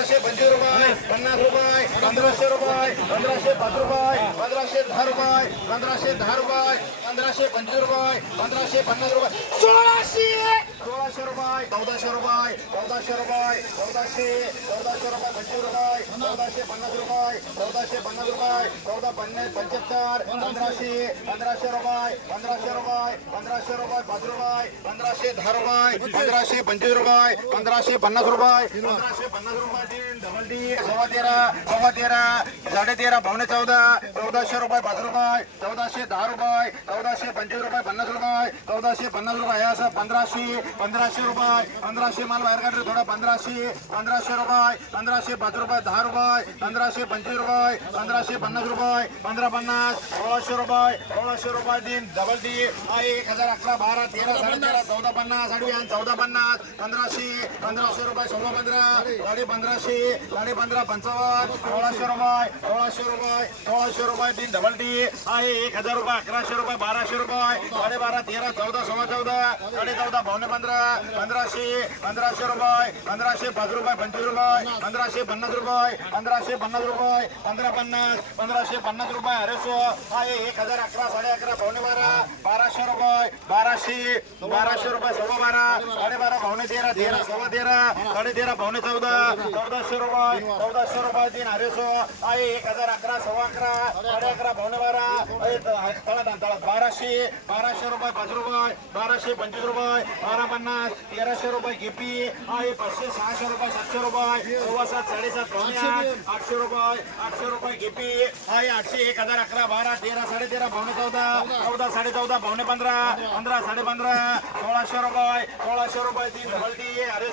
पंधराशे पंचवीस रुपये पन्नास रुपये पंधराशे रुपये पंधराशे पाच रुपये पंधराशे दहा रुपये पंधराशे दहा रुपये पंधराशे पंचवीस रुपये पंधराशे पन्नास रुपये. सोळाशे! सोळाशे रुपये चौदाशे रुपये चौदाशे रुपये चौदाशे चौदाशे रुपये पंचवीस रुपये चौदाशे पन्नास रुपये चौदाशे पन्नास रुपये चौदा पन्नास पंच्याहत्तर पंधराशे पंधराशे रुपये पंधराशे रुपये पंधराशे रुपये रुपये पंधराशे दहा रुपये पंधराशे पंचवीस रुपये पंधराशे पन्नास रुपये पंधराशे पन्नास रुपये तीन डबल डी सव्वा तेरा सव्वा तेरा साडे तेरा पावणे चौदा चौदाशे रुपये पाच रुपये चौदाशे दहा रुपये चौदाशे पंचवीस रुपये पन्नास रुपये चौदाशे पन्नास रुपये असं पंधराशे पंधराशे रुपये पंधराशे माल बाहेर काढले थोडा पंधराशे पंधराशे रुपये पंधराशे पाच रुपये दहा रुपये पंधराशे पंचवीस रुपये पंधराशे पन्नास रुपये पंधरा पन्नास सोळाशे रुपये सोळाशे रुपये तीन डबल डी हा एक हजार अकरा बारा तेरा साडे तेरा चौदा पन्नास आडवी चौदा पन्नास पंधराशे पंधराशे रुपये सोळा पंधरा साडे पंधराशे साडे पंधरा पंचावन्न सोळाशे रुपये सोळाशे रुपये सोळाशे रुपये तीन डबल टी आहे एक हजार रुपये अकराशे रुपये बाराशे रुपये साडे बारा तेरा चौदा सोळा चौदा साडे चौदा पावणे पंधरा पंधराशे पंधराशे रुपये पंधराशे पाच रुपये पंचवीस रुपये पंधराशे पन्नास रुपये पंधराशे पन्नास रुपये पंधरा पन्नास पंधराशे पन्नास रुपये अरेसो आहे एक हजार अकरा साडे अकरा पावणे बारा बाराशे रुपये बाराशे बाराशे रुपये सव्वा बारा साडेबारा पावणे तेरा तेरा सव्वा तेरा साडे तेरा पावणे चौदा चौदाशे रुपये चौदाशे रुपये तीन अरेसो आहे एक हजार अकरा सव्वा अकरा साडे अकरा पावणे बारा तळा बाराशे बाराशे रुपये पाच रुपये बाराशे पंचवीस रुपये बारा पन्नास तेराशे रुपये गिपी आहे पाचशे सहाशे रुपये सातशे रुपये सव्वा सात साडेसात पावणे आठ आठशे रुपये आठशे रुपये गिपी आहे आठशे एक हजार अकरा बारा तेरा साडे तेरा पावणे चौदा चौदा साडे चौदा पावणे पंधरा पंधरा साडे पंधरा सोळाशे रुपये सोळाशे रुपये तीन हल्दी टी अरे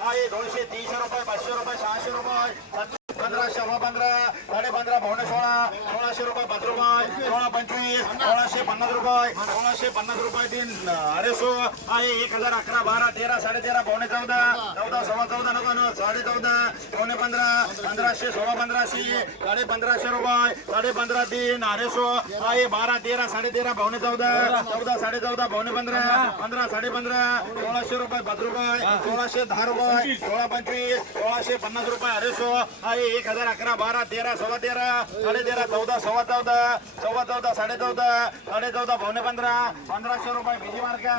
आहे दोनशे तीनशे रुपये पाचशे रुपये सहाशे रुपये सातशे पंधरा सव्वा पंधरा साडे पंधरा पावणे सोळा सोळाशे रुपये पाच रुपये सोळा पंचवीस सोळाशे पन्नास रुपये सोळाशे पन्नास रुपये तीन अरे सो आहे एक हजार अकरा बारा तेरा साडे तेरा पावणे चौदा चौदा सव्वा चौदा नको साडे चौदा पावणे पंधरा पंधराशे सोळा पंधराशे साडे पंधराशे रुपये साडे पंधरा तीन अरे सो आहे बारा तेरा साडे तेरा पावणे चौदा चौदा साडे चौदा पावणे पंधरा पंधरा साडे पंधरा सोळाशे रुपये पाच रुपये सोळाशे दहा रुपये सोळा पंचवीस सोळाशे पन्नास रुपये. अरे सो आहे एक हजार अकरा बारा तेरा सव्वा तेरा साडे तेरा चौदा सव्वा चौदा सव्वा चौदा साडे चौदा साडे चौदा पावणे पंधरा पंधराशे रुपये भीजी मार्का